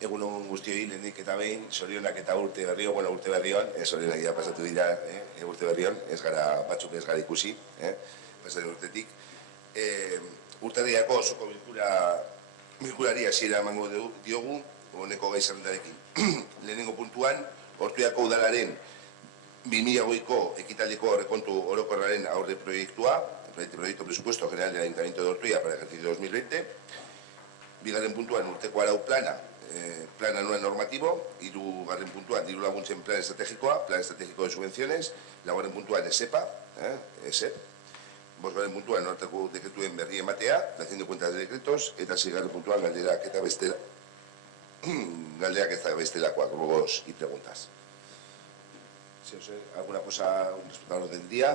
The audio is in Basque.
Egun on guztioi lehenik eta behin, zorionak eta urte berrioan, urte berrioan, zorionak ja pasatu dira, urte berrioan, ez gara batzuk ez gara ikusi, pasatu urtetik. Urtarriako osoko bilkurari hasiera emango diogu, honeko gai zerrendarekin. Lehenengo puntuan, Ortuellako udalaren 2020ko ekitaldiko aurrekontu orokorraren aurre proiektua, proyecto presupuesto general del Ayuntamiento de Ortuella para el ejercicio 2020. Bigarren puntuan urteko arau plana, plan anual normativo, hirugarren puntuan diru laguntzen plan estrategikoa, plan estratégico de subvenciones, laugarren puntuan ESEPA, ESEP, bosgarren puntuan norteko dekretuen berri ematea, dación de cuentas de decretos, eta seigarren puntuan galderak eta bestelakoak, ruegos y preguntas. Si os alguna cosa respecto a lo del día.